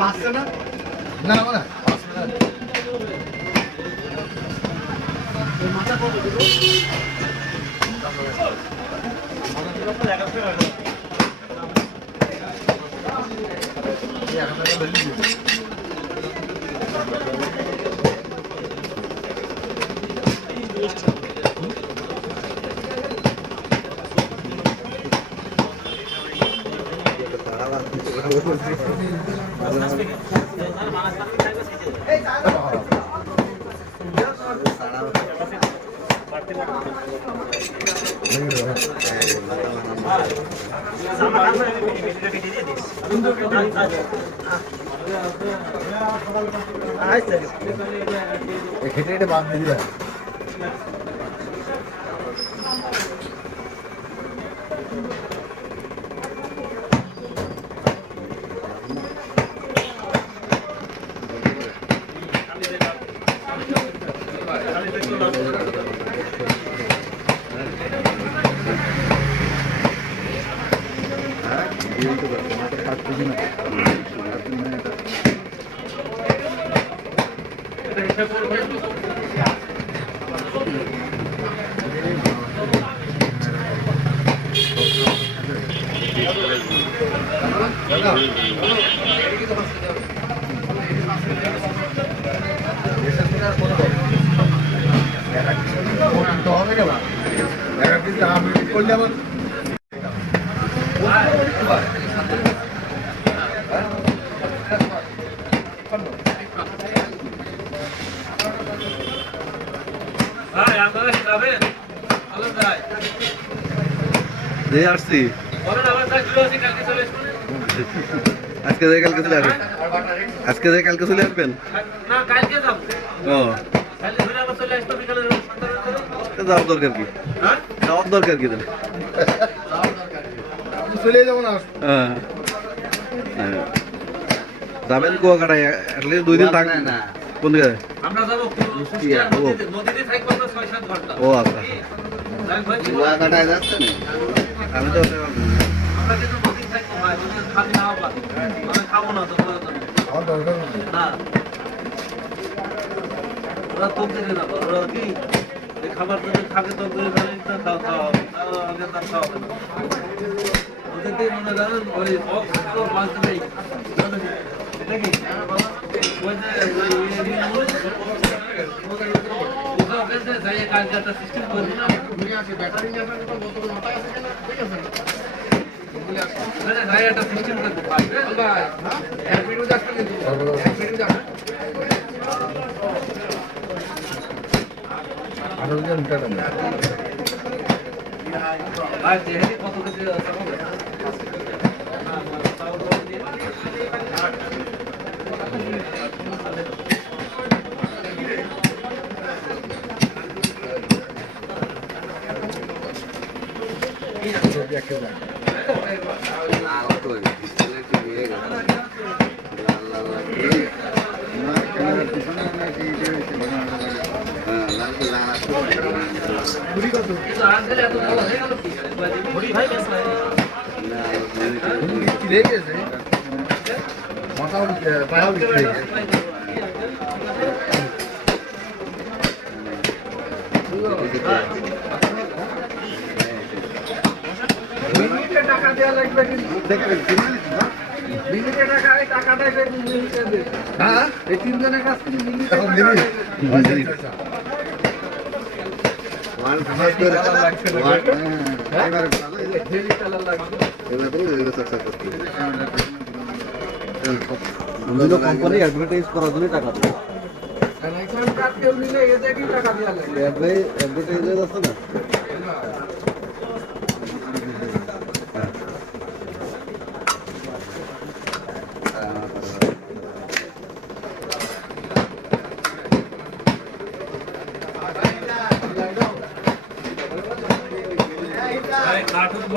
বাঁচছে না না না মাথা কত খেটে খেটে বাদ দিয়ে দিবা আসছি আজকে যাই কালকে চলে আসবেন আজকে যাই কালকে চলে আসবেন যাওয়ার দরকার কি যাওয়ার দরকার কি চলে যাবো না যাবেন কুয়াকাটায় অ্যাটলিস্ট 2 দিন থাকবেন না কোন দিকে আমরা যাব নদীতে থাকবো না 6-7 ঘন্টা ও আচ্ছা কুয়াকাটায় যাচ্ছেন আমি তো আমরা কিন্তু নদীতে থাকবো ভাই নদীতে খালি না হবে মানে খাবো না তো খাওয়া দরকার না ওরা তো দিতে না ওরা কি এই খাবার যদি খাবে তো দুই ধরে খাওয়া খাওয়া আগে তার খাওয়া হবে না নদীতে মনে করেন ওই বক্স তো মাছ নেই দেখি ওই যে যাই কাজটা সিস্টেম করবো না তুমি আছে ব্যাটারি নিয়ে আসলে বোতল মাথায় আছে কিনা ঠিক আছে বলে আসো মানে যাই একটা সিস্টেম করতে পারবে ভাই হ্যাঁ এক মিনিট আসতে দিন এক মিনিট আসতে আরো জন কাটা ভাই যেহেতু কত কিছু আছে টাকা দেওয়া লাগবে মিনিটে টাকা দেয় হ্যাঁ এই তিনজনের কাছ থেকে মিনিটে কোম্পানি অ্যাডভার্টাইজ করার জন্য টাকা দেয় টাকা দেওয়া লাগবে অ্যাডভার্টাইজার আছে না cartoon